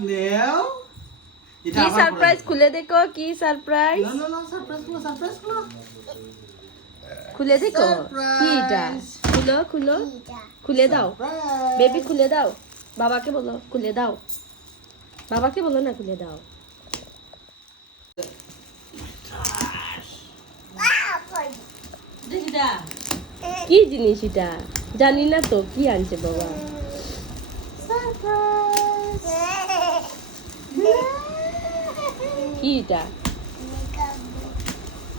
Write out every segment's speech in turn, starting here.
নেও কি সারপ্রাইজ খুলে দেখো কি সারপ্রাইজ না সারপ্রাইজ গুলো খুলে দেখো কি এটা খুলো খুলো খুলে দাও বেবি খুলে দাও বাবাকে বলো খুলে দাও বাবাকে বলো না খুলে দাও কি জিনিস এটা জানি না তো কি আনছে বাবা কি এটা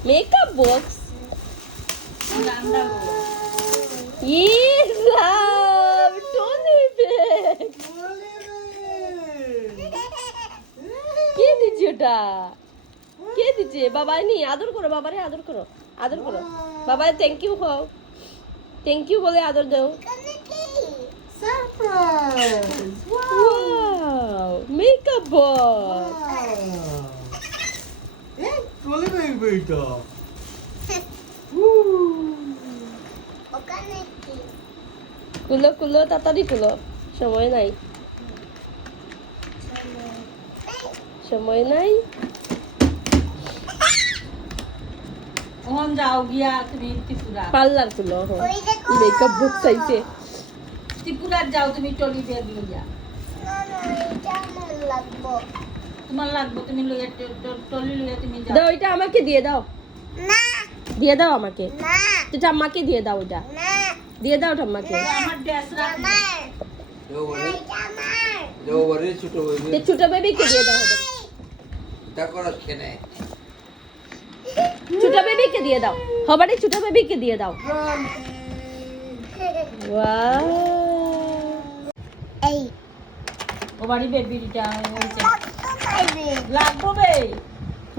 মেকআপ বক্স কে দিচ্ছে ওটা কে দিচ্ছে বাবাই নি আদর করো বাবারে আদর করো বাবাই থ্যাংক ইউ হও থ্যাংক ইউ বলে আদর দাও surprise wow makeup box trolley bag বেটা খুলো খুলো তাড়াতাড়ি খুলো সময় নাই ওহন যাও গিয়া তুমি ত্রিপুরা পার্লার খুলো মেকআপ বক্স চাইছে ত্রিপুরার যাও তুমি টলি ব্যাগ লইয়া তোমার লাগবে তুমি লইয়া টলি লইয়া তুমি যাও দাও এটা আমাকে দিয়ে দাও দিয়ে দাও আমাকে এটা আম্মাকে দিয়ে দাও এটা দিয়ে দাও ঠাম্মাকে আমার ড্রেস রাখবে ছোট বেবিকে দিয়ে দাও ছোট বেবিকে দিয়ে দাও হবারে ছোট বেবিকে দিয়ে দাও ওয়াও ও বাড়ি বেবিটা হইছে লাগবে বে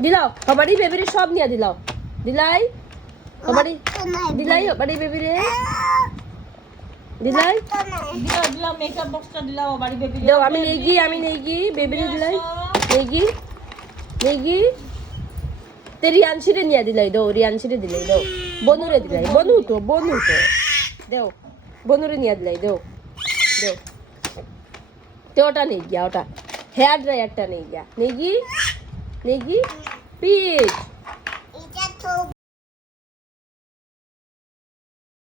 দিলাও হবারি বেবিরে সব নিয়ে দিলাও দিলাই হবারি হবারি বেবিরে দিলাই দিলাম মেকআপ বক্সটা দিলাম ও বাড়ি বেবি দাও আমি নেই গি বেবিরে দিলাই নেই গি তে রিয়ানশিরে নিয়ে দিলাই দাও রিয়ানশিরে দিলাই দাও বনুরে দিলাই বনু তো দেও বনুরে নিয়ে দিলাই দেও তো ওটা নেই গিয়া ওটা হেয়ার ড্রায়ারটা নেই গিয়া নেই গি পিচ